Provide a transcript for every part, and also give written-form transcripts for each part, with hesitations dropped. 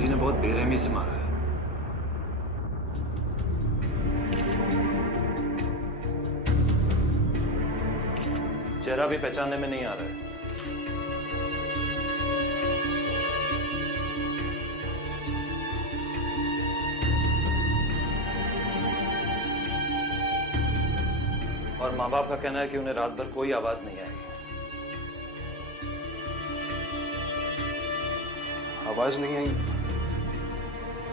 किसी ने बहुत बेरहमी से मारा है। चेहरा भी पहचानने में नहीं आ रहा है। और माँ बाप का कहना है कि उन्हें रात भर कोई आवाज नहीं आई। आवाज नहीं आई?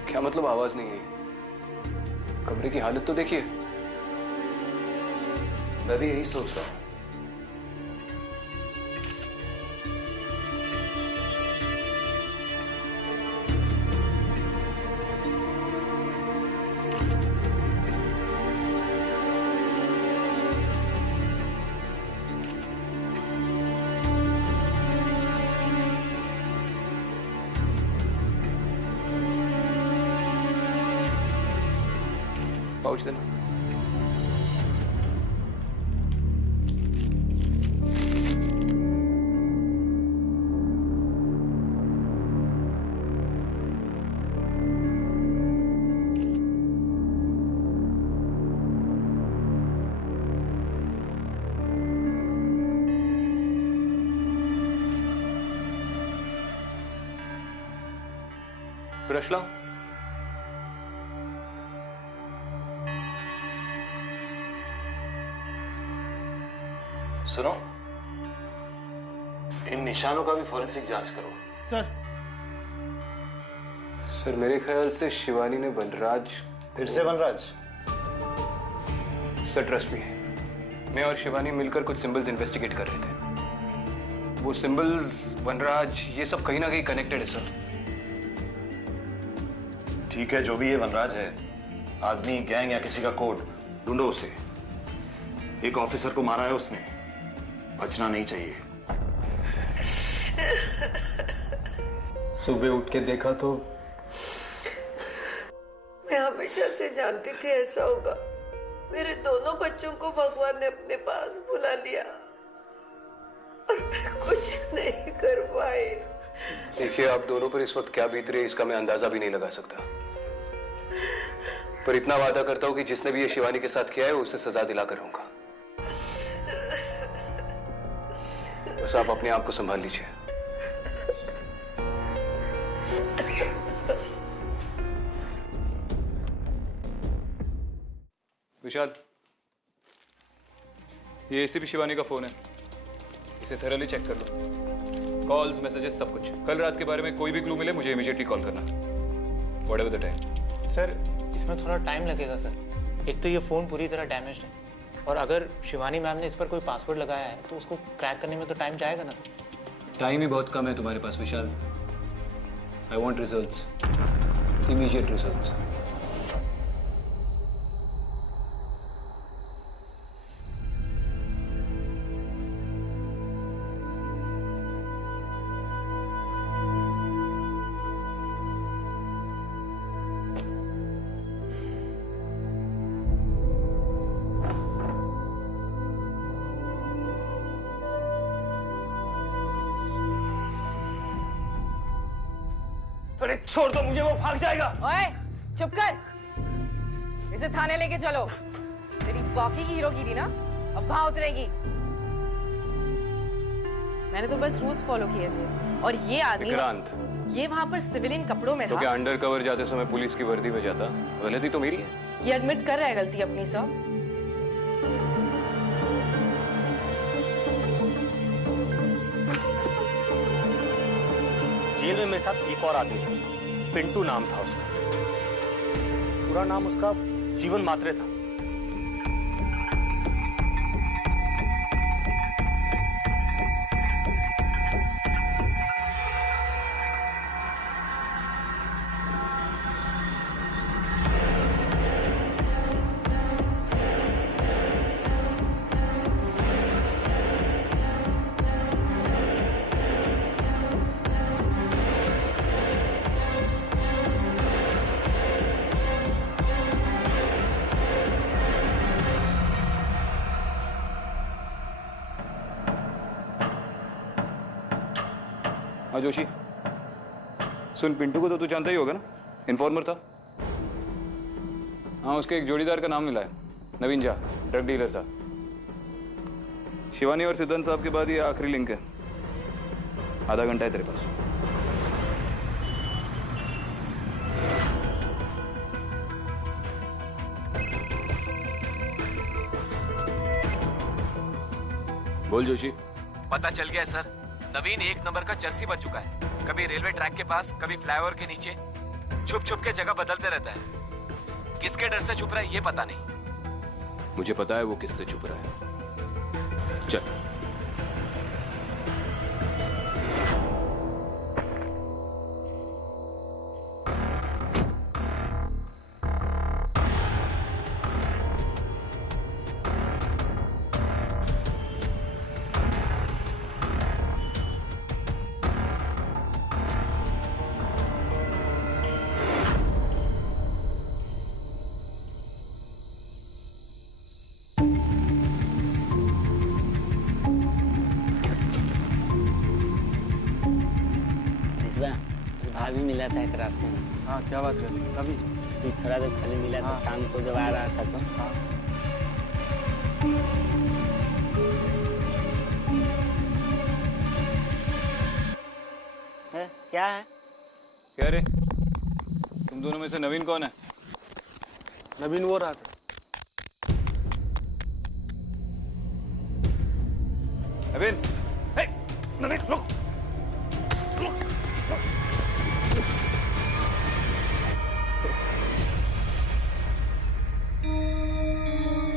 क्या मतलब आवाज नहीं आई? कमरे की हालत तो देखिए। मैं भी यही सोच रहा हूं। पाउच देना। ब्रश लाओ। सुनो, इन निशानों का भी फॉरेंसिक जांच करो। सर मेरे ख्याल से शिवानी ने वनराज। फिर से वनराज? सर ट्रस्ट भी है, मैं और शिवानी मिलकर कुछ सिंबल्स इन्वेस्टिगेट कर रहे थे। वो सिंबल्स, वनराज, ये सब कहीं ना कहीं कनेक्टेड है सर। ठीक है, जो भी ये वनराज है, आदमी, गैंग या किसी का कोड, ढूंढो उसे। एक ऑफिसर को मारा है उसने, बचना नहीं चाहिए। सुबह उठ के देखा तो मैं हमेशा से जानती थी ऐसा होगा। मेरे दोनों बच्चों को भगवान ने अपने पास बुला लिया और मैं कुछ नहीं कर पाई। देखिए, आप दोनों पर इस वक्त क्या बीत रही है इसका मैं अंदाजा भी नहीं लगा सकता, पर इतना वादा करता हूं कि जिसने भी ये शिवानी के साथ किया है उसे सजा दिलाकर रहूंगा। बस आप अपने आप को संभाल लीजिए। विशाल, ये एसीपी शिवानी का फोन है, इसे थॉरली चेक कर लो। कॉल्स, मैसेजेस, सब कुछ। कल रात के बारे में कोई भी क्लू मिले मुझे इमीडिएटली कॉल करना, व्हाटएवर द टाइम। सर इसमें थोड़ा टाइम लगेगा सर। एक तो ये फ़ोन पूरी तरह डैमेज्ड है, और अगर शिवानी मैम ने इस पर कोई पासवर्ड लगाया है तो उसको क्रैक करने में तो टाइम जाएगा ना सर। टाइम ही बहुत कम है तुम्हारे पास Vishal. I want results, immediate results. अरे छोड़ दो मुझे, वो भाग जाएगा। ओए, चुप कर। इसे थाने लेके चलो। तेरी बाकी की हीरोगिरी ना अब वहां उतरेगी। मैंने तो बस रूल्स फॉलो किए थे, और ये आदमी विक्रांत, ये वहां पर सिविलियन कपड़ों में तो था। क्या अंडर कवर जाते समय पुलिस की वर्दी में जाता? गलती तो मेरी है। ये एडमिट कर रहा है गलती अपनी सर। जेल में मेरे साथ एक और आदमी था, पिंटू नाम था उसका। पूरा नाम उसका जीवन मात्रे था। हाँ जोशी, सुन, पिंटू को तो तू जानता ही होगा ना, इन्फॉर्मर था। हाँ, उसके एक जोड़ीदार का नाम मिला है, नवीन झा, ड्रग डीलर था। शिवानी और सिद्धांत साहब के बाद ये आखिरी लिंक है। आधा घंटा है तेरे पास। बोल जोशी। पता चल गया है सर, नवीन एक नंबर का चर्सी बन चुका है। कभी रेलवे ट्रैक के पास, कभी फ्लाईओवर के नीचे, छुप छुप के जगह बदलते रहता है। किसके डर से छुप रहा है ये पता नहीं। मुझे पता है वो किससे छुप रहा है। चल। भाभी मिला था एक रास्ते में। हाँ, क्या बात कर रही है? कभी थोड़ा देर पहले मिला था, शाम को जब आ रहा था तो। क्या है? क्या रे, तुम दोनों में से नवीन कौन है? नवीन वो रहा था। नवीन, नवीन रुक।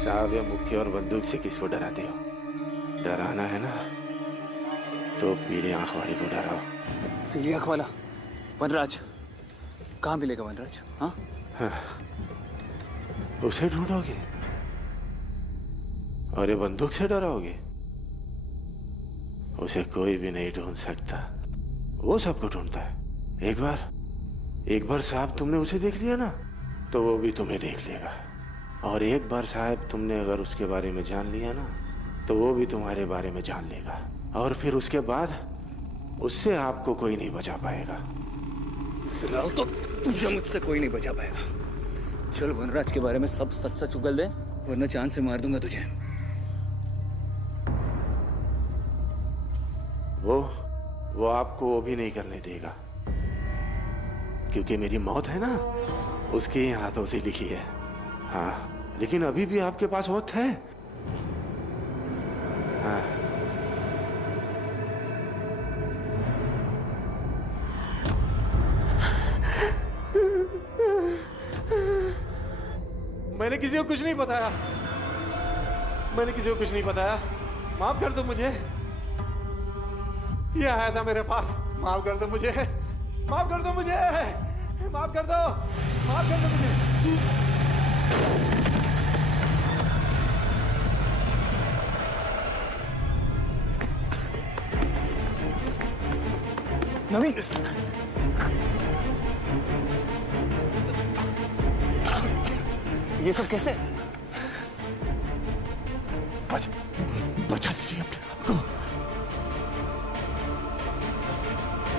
साहब, या मुक्के और बंदूक से किसको डराते हो? डराना है ना तो पीली आंख वाली को डराओ। पीली आंख वाला वनराज कहाँ मिलेगा? वनराज? हाँ, उसे ढूंढोगे और ये बंदूक से डराओगे? उसे कोई भी नहीं ढूंढ सकता, वो सबको ढूंढता है। एक बार साहब तुमने उसे देख लिया ना तो वो भी तुम्हें देख लेगा, और एक बार साहब तुमने अगर उसके बारे में जान लिया ना तो वो भी तुम्हारे बारे में जान लेगा, और फिर उसके बाद उससे आपको कोई नहीं बचा पाएगा। फिलहाल तो तुझे मुझसे कोई नहीं बचा पाएगा। चल वनराज के बारे में सब सच सच उगल दे, वरना जान से मार दूंगा तुझे। वो आपको वो भी नहीं करने देगा, क्योंकि मेरी मौत है ना उसके ही हाथों से लिखी है। हाँ, लेकिन अभी भी आपके पास वक्त है। हाँ, मैंने किसी को कुछ नहीं बताया, माफ कर दो मुझे। ये आया था मेरे पास, माफ कर दो मुझे, माफ कर दो मुझे। नवीन, ये सब कैसे? बचा लीजिए अपने आप को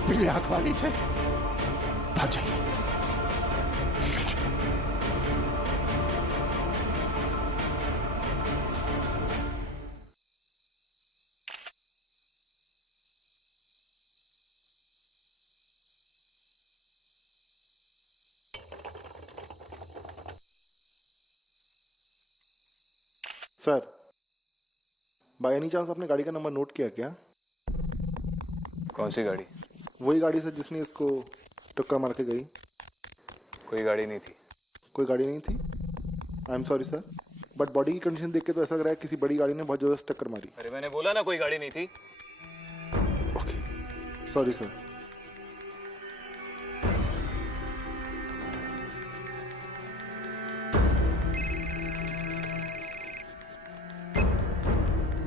पीली आंख वाली से। भाग जाइए। सर, बाय एनी चांस आपने गाड़ी का नंबर नोट किया क्या? कौन सी गाड़ी? वही गाड़ी सर जिसने इसको टक्कर मार के गई। कोई गाड़ी नहीं थी। कोई गाड़ी नहीं थी? I am sorry sir, but body की कंडीशन देख के तो ऐसा लग रहा है किसी बड़ी गाड़ी ने बहुत जोर से टक्कर मारी। अरे मैंने बोला ना कोई गाड़ी नहीं थी। Okay, sorry sir.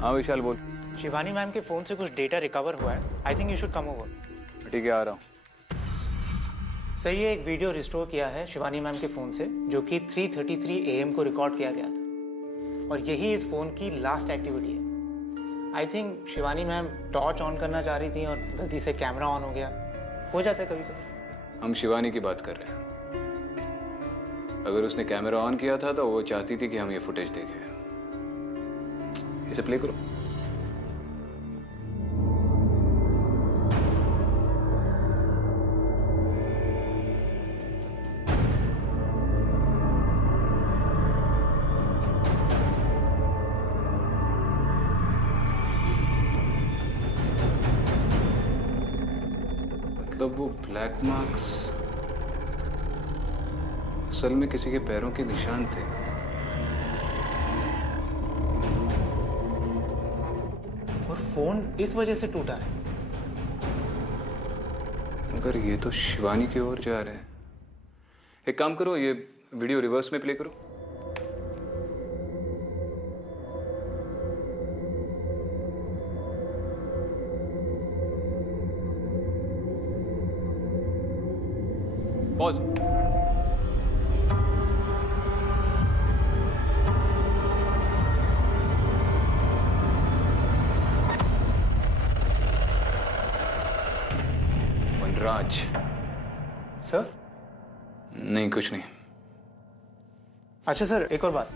हाँ विशाल बोल। शिवानी मैम के फोन से कुछ डेटा रिकवर हुआ है। I think you should come over. ठीक है, आ रहा हूँ। सही है, एक वीडियो रिस्टोर किया है शिवानी मैम के फ़ोन से, जो कि 3:33 AM को रिकॉर्ड किया गया था, और यही इस फ़ोन की लास्ट एक्टिविटी है। I think Shivani ma'am torch on करना चाह रही थी और गलती से कैमरा ऑन हो गया। हो जाता है कभी कभी। हम शिवानी की बात कर रहे हैं। अगर उसने कैमरा ऑन किया था तो वो चाहती थी कि हम ये फुटेज देखें। इसे प्ले करो। मतलब वो ब्लैक मार्क्स असल में किसी के पैरों के निशान थे। और फोन इस वजह से टूटा है। मगर ये तो शिवानी की ओर जा रहे हैं। एक काम करो, ये वीडियो रिवर्स में प्ले करो। पॉज। वनराज। सर? नहीं, कुछ नहीं। अच्छा सर, एक और बात।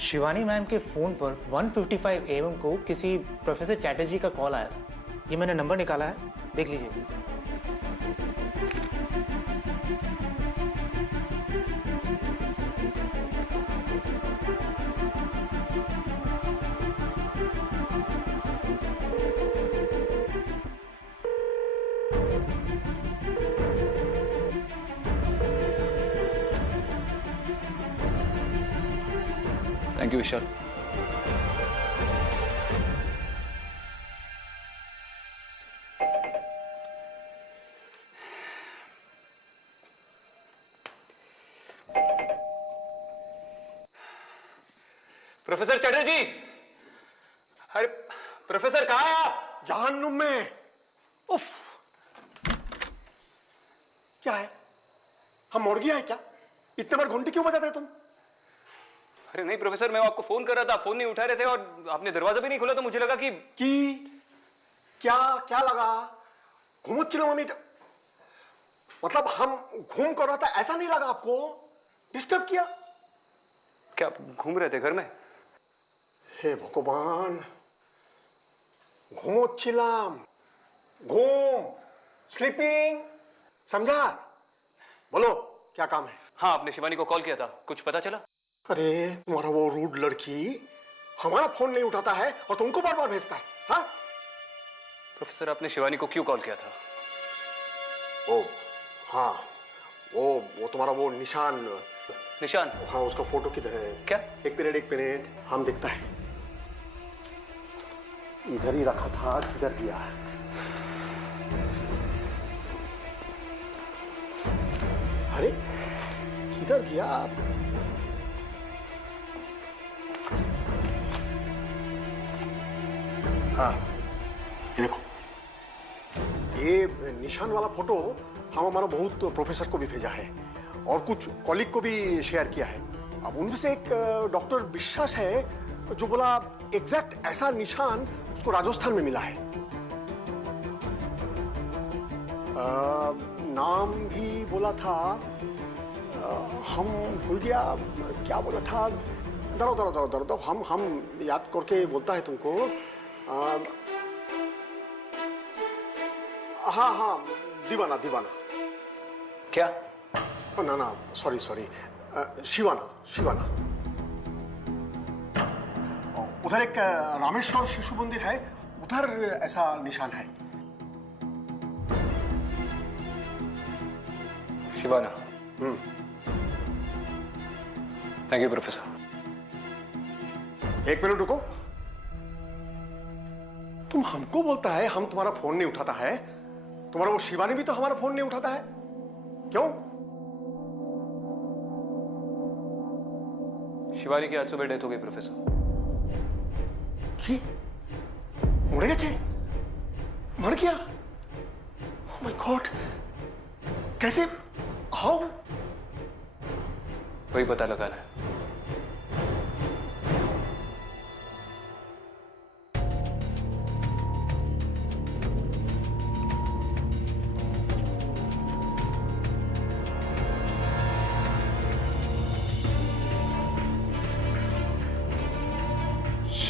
शिवानी मैम के फोन पर 1:55 AM को किसी प्रोफेसर चैटर्जी का कॉल आया था। ये मैंने नंबर निकाला है, देख लीजिए। Thank you Vishal. Professor Chatterjee! अरे प्रोफेसर, कहाँ हैं आप? जहन्नुम में। उफ, क्या है? हम मुर्गी हैं क्या? इतने बार घंटी क्यों बजाते तुम? अरे नहीं प्रोफेसर, मैं आपको फोन कर रहा था, फोन नहीं उठा रहे थे और आपने दरवाजा भी नहीं खोला, तो मुझे लगा कि क्या क्या लगा? घूमो मम्मी, मतलब हम घूम कर रहा था, ऐसा नहीं लगा आपको? डिस्टर्ब किया? क्या घूम रहे थे घर में? हे भगवान, घूमो चिलाम, घूम, स्लीपिंग, समझा? बोलो क्या काम है? हाँ, आपने शिवानी को कॉल किया था, कुछ पता चला? अरे तुम्हारा वो रूड लड़की हमारा फोन नहीं उठाता है और तुमको बार बार भेजता है। हाँ प्रोफेसर, आपने शिवानी को क्यों कॉल किया था? ओ हाँ, वो तुम्हारा वो निशान। हाँ, उसका फोटो किधर है? क्या? एक मिनट, हम दिखता है। इधर ही रखा था, किधर गया? अरे किधर गया? हाँ, ये देखो, ये निशान वाला फोटो हम हमारा बहुत प्रोफेसर को भी भेजा है और कुछ कॉलीग को भी शेयर किया है। अब उनमें से एक डॉक्टर विश्वास है जो बोला एग्जैक्ट ऐसा निशान उसको राजस्थान में मिला है। नाम भी बोला था, हम भूल गया क्या बोला था। दरो हम याद करके बोलता है तुमको। हाँ, दीवाना। क्या? ना, सॉरी, शिवाना। उधर एक रामेश्वर शिशु मंदिर है, उधर ऐसा निशान है। शिवाना। Thank you professor. एक मिनट रुको। तुम हमको बोलता है हम तुम्हारा फोन नहीं उठाता है, तुम्हारा वो शिवानी भी तो हमारा फोन नहीं उठाता है, क्यों? शिवानी की आज सुबह डेथ हो गई प्रोफेसर। मर गया? ओह माय गॉड, कैसे? हाउ? वही पता लगाना है।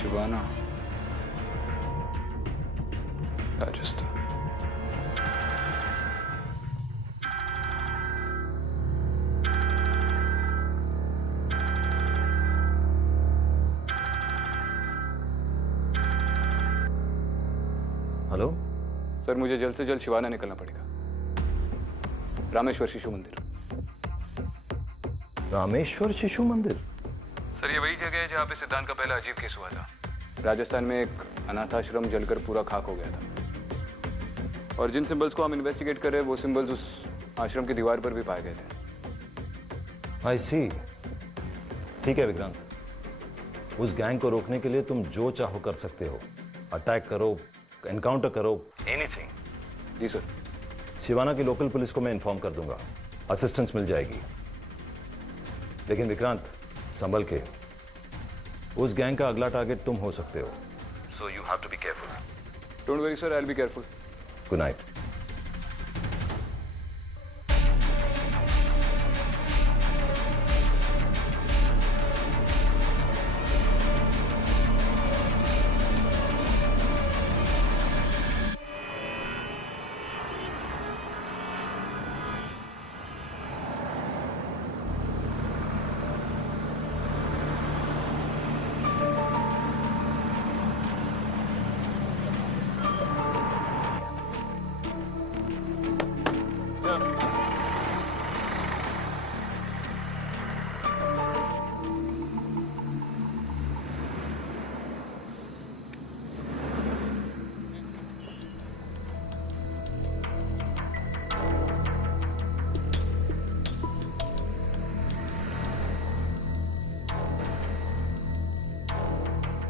शिवाना, राजस्थान। हेलो सर, मुझे जल्द से जल्द शिवाना निकलना पड़ेगा। रामेश्वर शिशु मंदिर। रामेश्वर शिशु मंदिर? सर, ये वही जगह है जहाँ पे सिद्धांत का पहला अजीब केस हुआ था। राजस्थान में एक अनाथाश्रम जलकर पूरा खाक हो गया था, और जिन सिंबल्स को हम इन्वेस्टिगेट कर रहे हैं वो सिंबल्स उस आश्रम की दीवार पर भी पाए गए थे। आई सी। ठीक है विक्रांत, उस गैंग को रोकने के लिए तुम जो चाहो कर सकते हो। अटैक करो, एनकाउंटर करो, एनीथिंग। जी सर। शिवाना की लोकल पुलिस को मैं इन्फॉर्म कर दूंगा, असिस्टेंस मिल जाएगी। लेकिन विक्रांत, संभल के, उस गैंग का अगला टारगेट तुम हो सकते हो। So you have to be careful. Don't worry sir, I will be careful. Good night.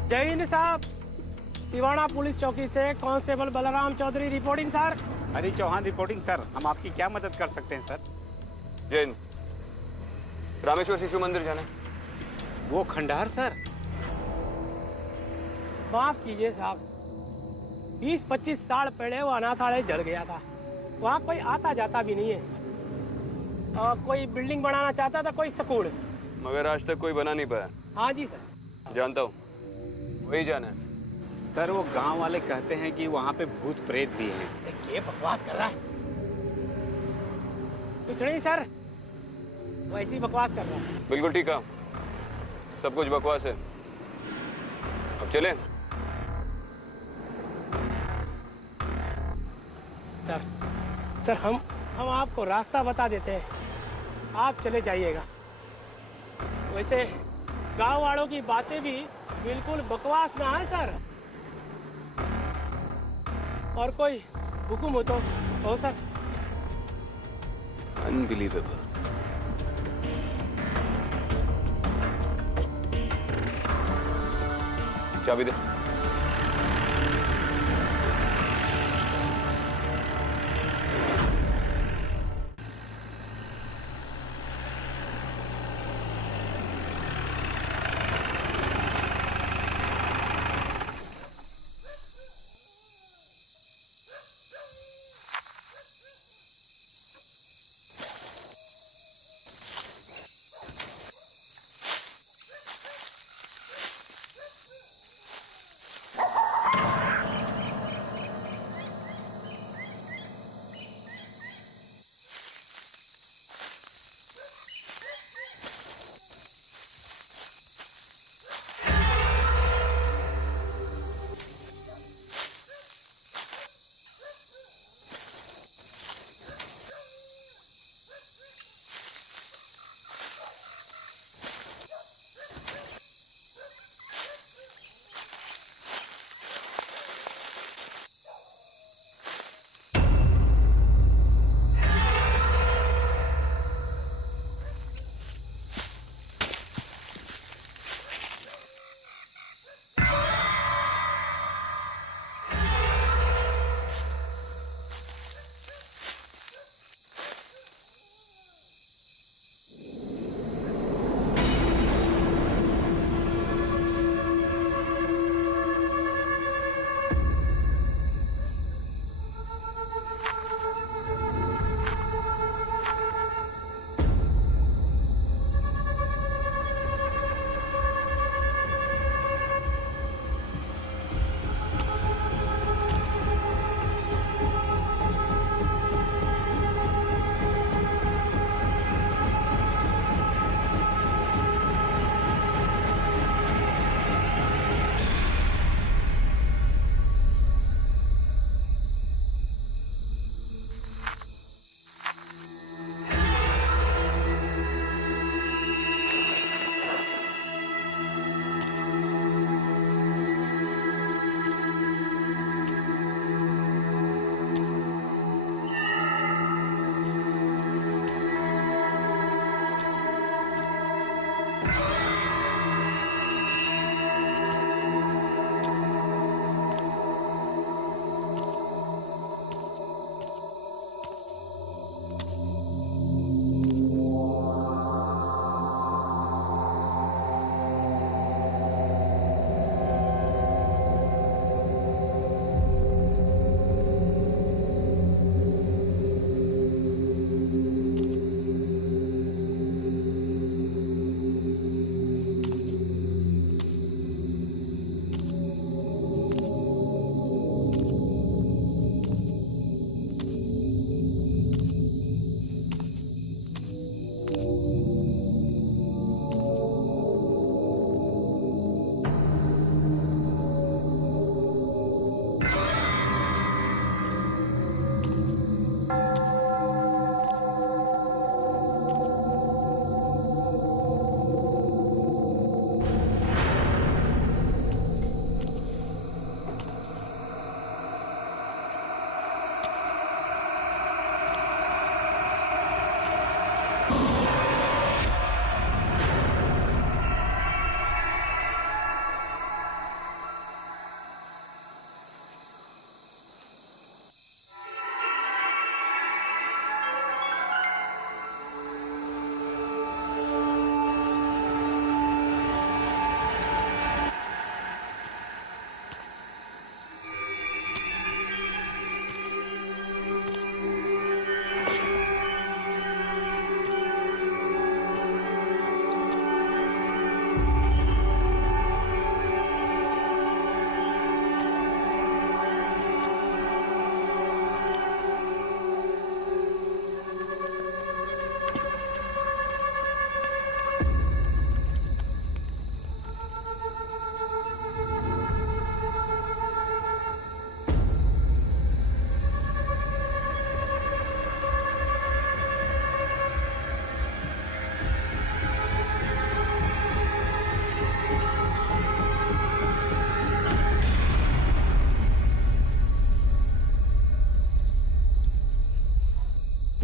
जय हिंद साहब, सिवाना पुलिस चौकी से constable Balram Chaudhary reporting sir. Hari Chauhan reporting sir. हम आपकी क्या मदद कर सकते हैं सर? जैन, रामेश्वर शिशु मंदिर जाना है। वो खंडहर सर? माफ कीजिए साहब, 20-25 साल पहले वो अनाथालय जल गया था। वहाँ कोई आता जाता भी नहीं है। और कोई बिल्डिंग बनाना चाहता था, कोई स्कूल, मगर आज तक कोई बना नहीं पाया। हाँ जी सर। जानता हूँ, वही जाना है। सर, वो गांव वाले कहते हैं कि वहाँ पे भूत प्रेत भी हैं। ये बकवास कर रहा है। कुछ नहीं सर, वो ऐसी बकवास कर रहा है। बिल्कुल ठीक है, सब कुछ बकवास है। अब चलें? सर हम आपको रास्ता बता देते हैं, आप चले जाइएगा। वैसे गांव वालों की बातें भी बिल्कुल बकवास ना है सर। और कोई हुक्म हो सर? अनबिलीवेबल। चाबी दे।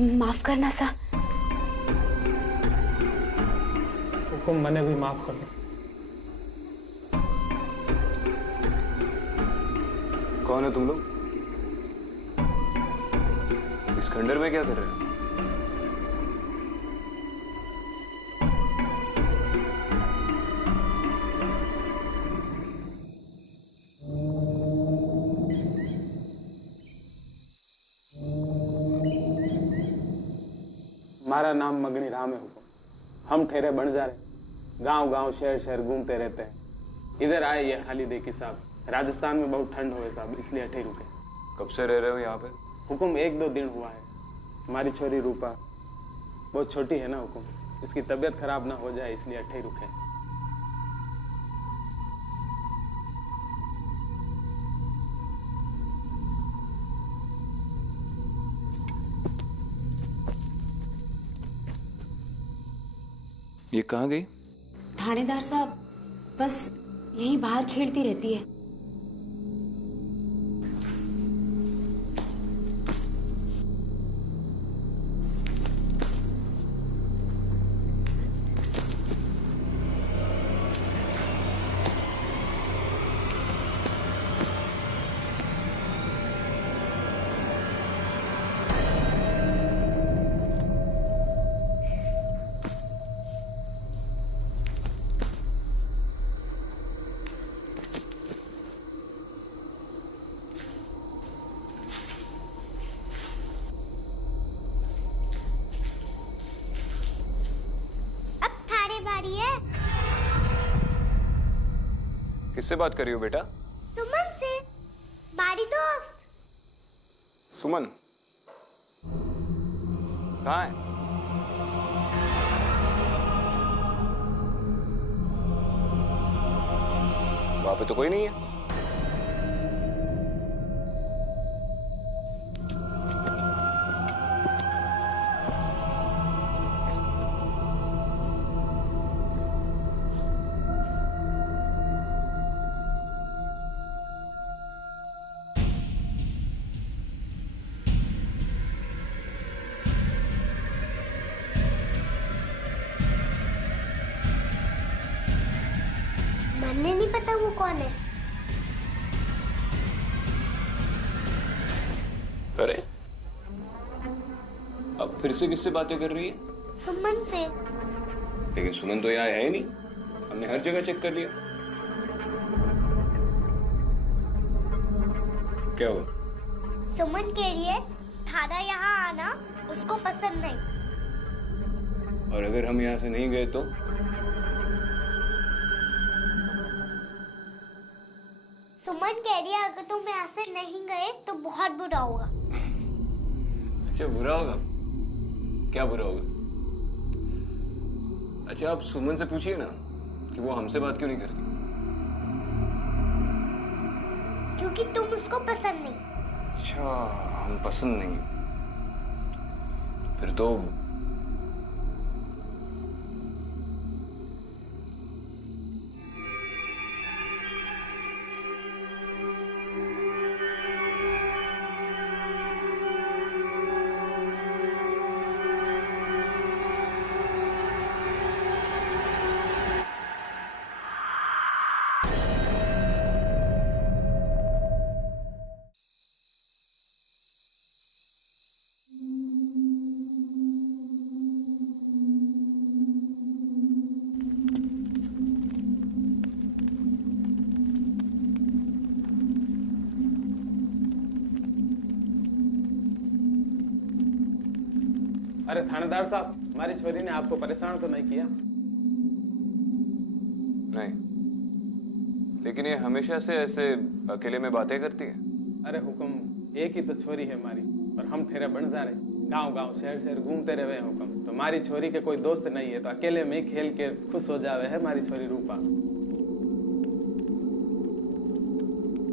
माफ करना सा। हुकुम मैंने भी माफ कर दो। कौन है तुम लोग? इस खंडर में क्या कर रहे हो? हमारा नाम मगनी राम है हुकुम। हम ठहरे बंजारे, गांव-गांव शहर-शहर घूमते रहते हैं। इधर आए ये खाली देखिए साहब, राजस्थान में बहुत ठंड हो है साहब, इसलिए अठे रुके। कब से रह रहे हो यहाँ पे? हुकुम 1-2 दिन हुआ है। हमारी छोरी रूपा बहुत छोटी है ना हुकुम, इसकी तबीयत खराब ना हो जाए इसलिए अठे रुके। ये कहाँ गई? थानेदार साहब बस यहीं बाहर खेलती रहती है। किससे बात कर रही हो बेटा? सुमन से, बारी दोस्त। सुमन कहाँ है? वहां पे तो कोई नहीं है। मन्ने नहीं पता वो कौन है। अरे अब फिर से किससे बातें कर रही है? सुमन से। लेकिन सुमन तो यहाँ है ही नहीं, हमने हर जगह चेक कर लिया। क्या हुआ? सुमन कह रही है थाना यहाँ आना उसको पसंद नहीं। और अगर हम यहाँ से नहीं गए तो? सुमन कह रही है अगर तुम यहाँ से नहीं गए तो बहुत बुरा होगा। अच्छा बुरा होगा? क्या बुरा होगा? अच्छा आप सुमन से पूछिए ना कि वो हमसे बात क्यों नहीं करती। क्योंकि तुम उसको पसंद नहीं। अच्छा हम पसंद नहीं, फिर तो अरे थानेदार साहब, हमारी छोरी ने आपको परेशान तो नहीं किया? नहीं, लेकिन ये हमेशा से ऐसे अकेले में बातें करती है। अरे हुकुम एक ही तो छोरी है हमारी, और हम ठहरे बंजारे, गांव-गांव शहर-शहर घूमते रहे हैं हुकुम। तो हमारी छोरी के कोई दोस्त नहीं है, तो अकेले में ही खेल के खुश हो जावे है हमारी छोरी रूपा।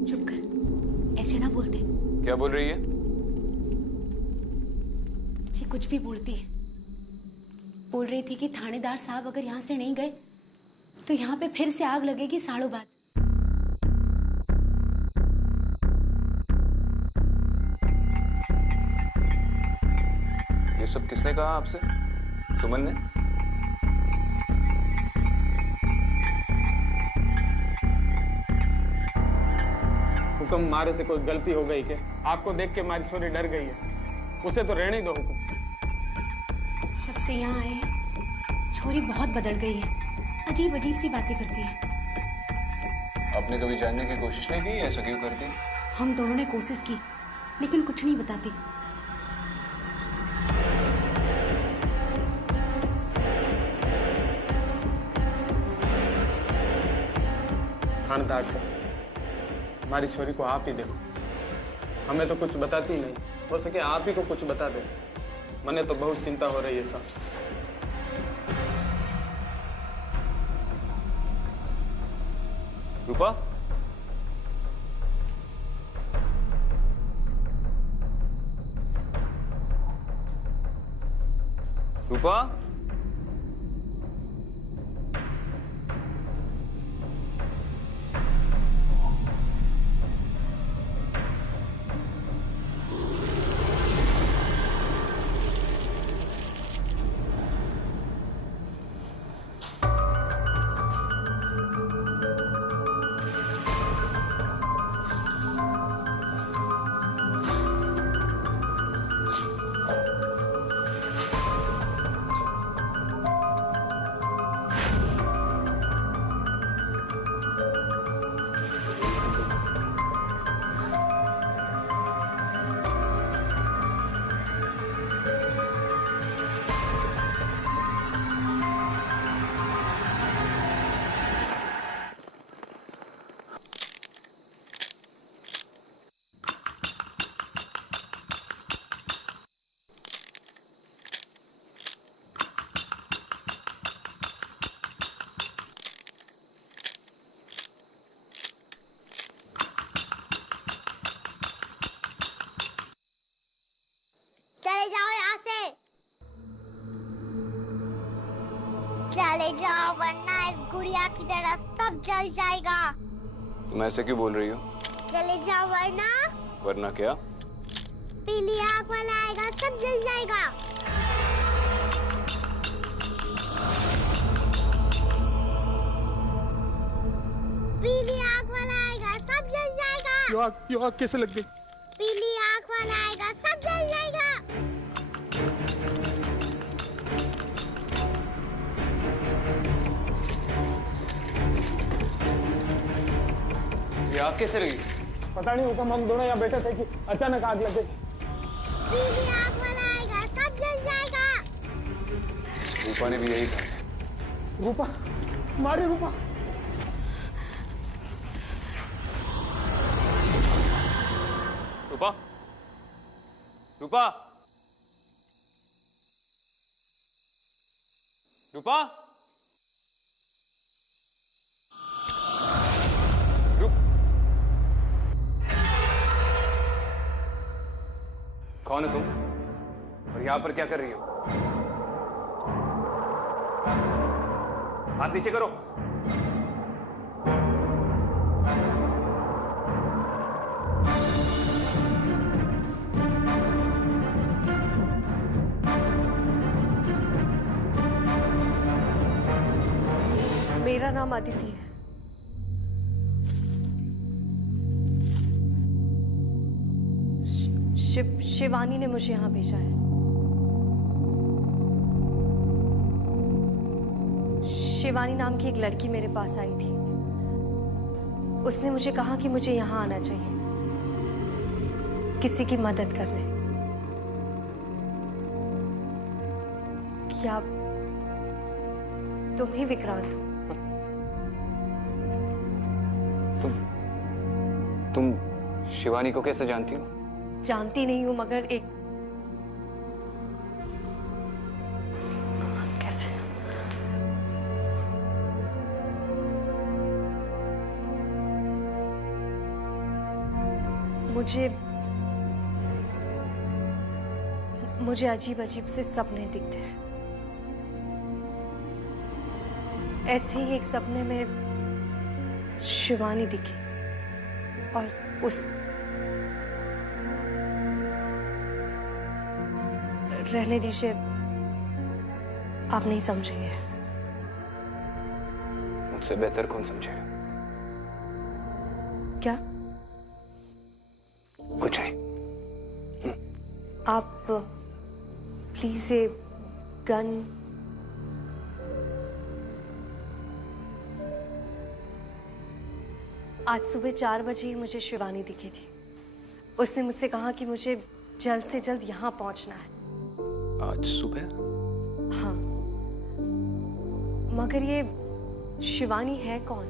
चुप कर, ऐसे ना बोलते। क्या बोल रही है? जी कुछ भी बोलती है। बोल रही थी कि थानेदार साहब अगर यहाँ से नहीं गए तो यहाँ पे फिर से आग लगेगी सालों बाद। ये सब किसने कहा आपसे? सुमन ने? हुक्म, मारे से कोई गलती हो गई क्या? आपको देख के हमारी छोरी डर गई है, उसे तो रहने दो। हुक्म, जब से यहाँ आए हैं छोरी बहुत बदल गई है, अजीब अजीब सी बातें करती है। आपने कभी जानने की कोशिश नहीं की ऐसा क्यों करती? हम दोनों ने कोशिश की लेकिन कुछ नहीं बताती। थानेदार से हमारी छोरी को आप ही देखो, हमें तो कुछ बताती नहीं, हो सके आप ही को कुछ बता दे। मने तो बहुत चिंता हो रही है साहब। रूपा? रूपा? चले जाओ यहाँ से, चले जाओ वरना इस गुड़िया की तरह सब जल जाएगा। तुम ऐसे क्यों बोल रही हो? चले जाओ वरना वरना क्या? पीली आग वाला आएगा, सब जल जाएगा। पीली आग वाला आएगा, सब जल जाएगा। ये आग कैसे लग गई? पीली आग वाला आएगा, सब जल जाएगा। ये आग कैसे लगी? पता नहीं, हुक्म, हम दोनों यहाँ बैठे थे कि अचानक आग लग गई। पीली आग वाला आएगा, सब जल जाएगा। रूपा ने भी यही कहा। रूपा, मारी रूपा। रूपा? रूपा? रूपा? कौन है तुम? और यहां पर क्या कर रही हो? हाथ नीचे करो। मेरा नाम अदिति है। शिवानी ने मुझे यहाँ भेजा है। शिवानी नाम की एक लड़की मेरे पास आई थी। उसने मुझे कहा कि मुझे यहाँ आना चाहिए किसी की मदद करने। क्या तुम ही विक्रांत हो? तुम शिवानी को कैसे जानती हो? जानती नहीं हूं, मगर एक कैसे मुझे अजीब अजीब से सपने दिखते हैं। ऐसे ही एक सपने में शिवानी दिखी और उस रहने दीजिए, आप नहीं समझेंगे। मुझसे बेहतर कौन समझेगा? क्या? कुछ नहीं। आप प्लीज ये गन आज सुबह 4 बजे ही मुझे शिवानी दिखी थी। उसने मुझसे कहा कि मुझे जल्द से जल्द यहाँ पहुंचना है। आज सुबह? हाँ, मगर ये शिवानी है कौन?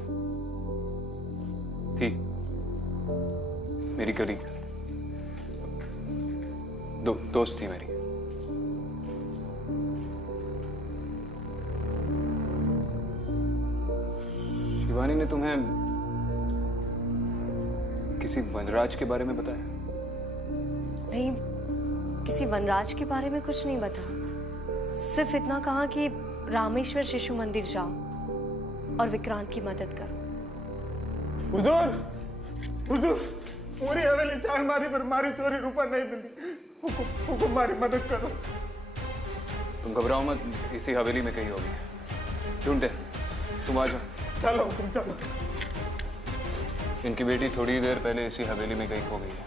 थी मेरी करीब दोस्त थी मेरी। शिवानी ने तुम्हें किसी वनराज के बारे में बताया? नहीं, किसी वनराज के बारे में कुछ नहीं बता। सिर्फ इतना कहा कि रामेश्वर शिशु मंदिर जाओ और विक्रांत की मदद करो। हुजूर, हुजूर, पूरी हवेली चार मारी पर मारी चोरी रुपया नहीं मिली। हुकुम मारी मदद करो। तुम घबराओ मत, इसी हवेली में कहीं होगी। ढूंढते, तुम आ जाओ। चलो तुम चलो। इनकी बेटी थोड़ी देर पहले इसी हवेली में कहीं खो गई है।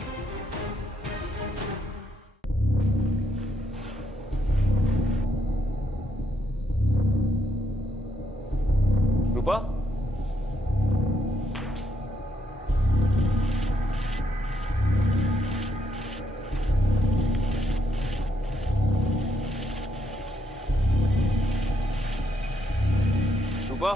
रूपा? रूपा?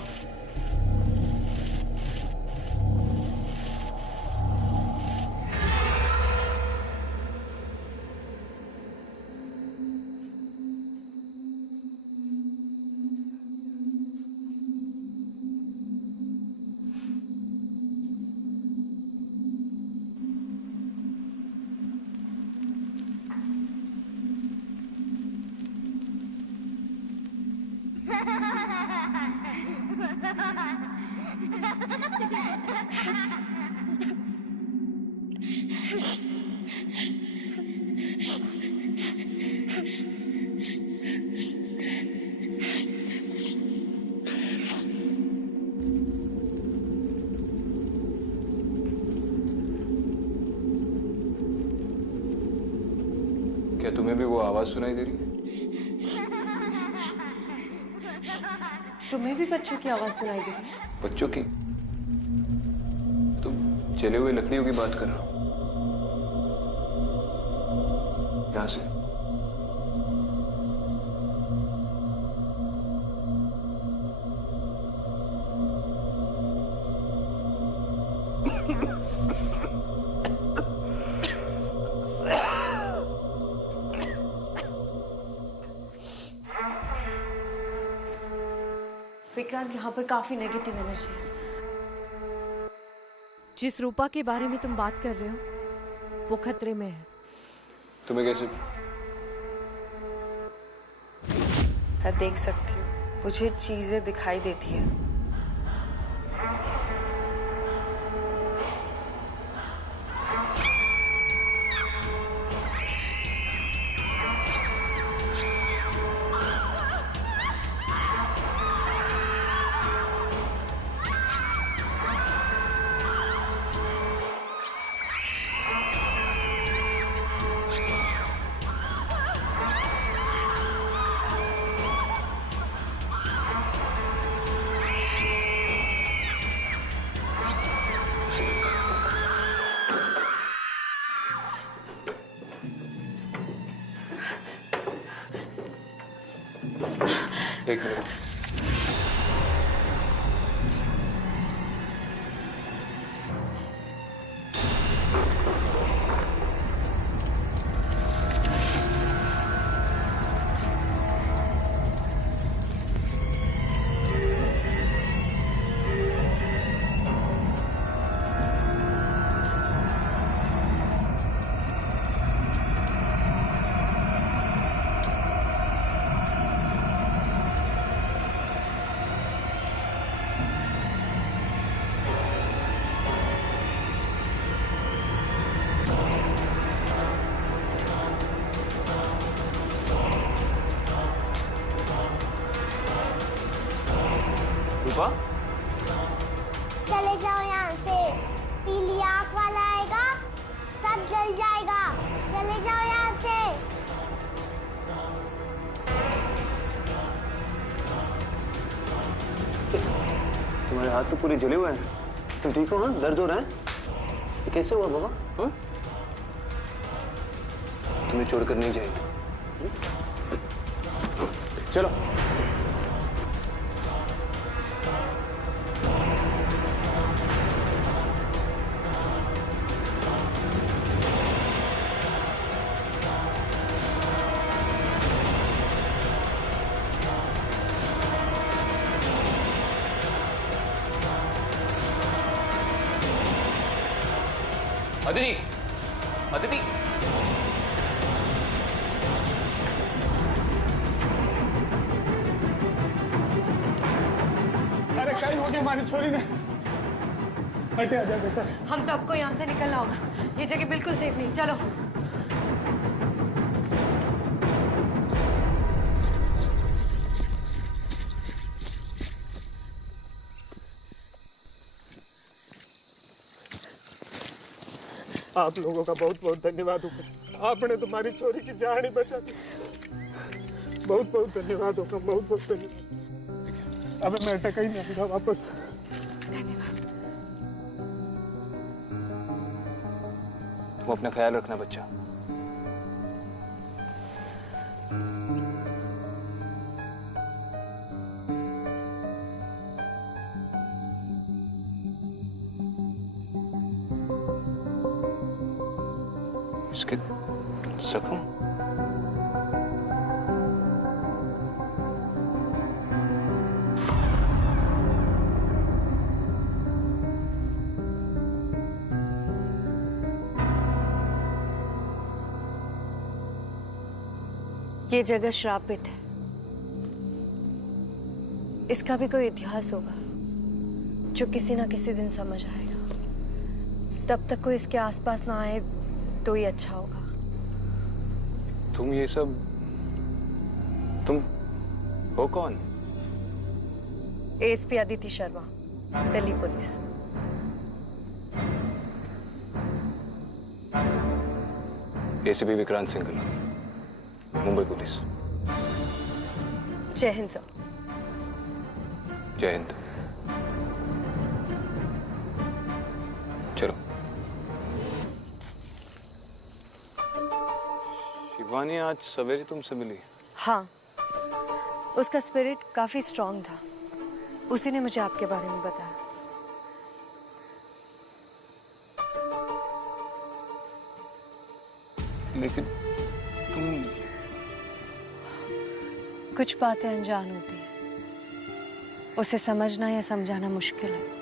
क्या तुम्हें भी वो आवाज सुनाई दे रही है? तुम्हें भी बच्चों की आवाज सुनाई दे रही है? बच्चों की? तुम जले हुए लकड़ियों की बात कर रहे हो? यहां से? विक्रांत, यहाँ पर काफी नेगेटिव एनर्जी है। जिस रूपा के बारे में तुम बात कर रहे हो वो खतरे में है। तुम्हें कैसे? मैं देख सकती हूँ, मुझे चीजें दिखाई देती है। एक मिनट। सब जल जाएगा। चले जाओ यहाँ से। तुम्हारे हाथ तो पूरे जले हुए हैं। तुम ठीक हो? हाँ, दर्द हो रहा है? ये कैसे हुआ बाबा? हाँ? तुम्हें छोड़कर नहीं जाएगी। चलो। अदिति, अदिति, अरे कहीं हो गया हमारी छोरी ने। हटे आजा बेटा। हम सबको यहाँ से निकलना होगा। ये जगह बिल्कुल सेफ नहीं। चलो। आप लोगों का बहुत बहुत धन्यवाद होगा। आपने तुम्हारी छोरी की जान ही बचा दी। बहुत बहुत धन्यवाद होगा। बहुत बहुत धन्यवाद। अब मैं अटका ही नहीं आऊंगा वापस। तुम अपना ख्याल रखना बच्चा। इसके जख्म ये जगह श्रापित है। इसका भी कोई इतिहास होगा जो किसी ना किसी दिन समझ आएगा। तब तक कोई इसके आसपास ना आए तो ही अच्छा होगा। तुम ये सब, तुम हो कौन? ASP Aditi Sharma, Delhi police. ACP Vikrant Singhal, Mumbai police. जय हिंद सर। जय हिंद। चलो। शिवानी आज सवेरे तुमसे मिली? हाँ, उसका स्पिरिट काफी स्ट्रांग था। उसी ने मुझे आपके बारे में बताया। लेकिन तुम... कुछ बातें अनजान होती हैं। उसे समझना या समझाना मुश्किल है।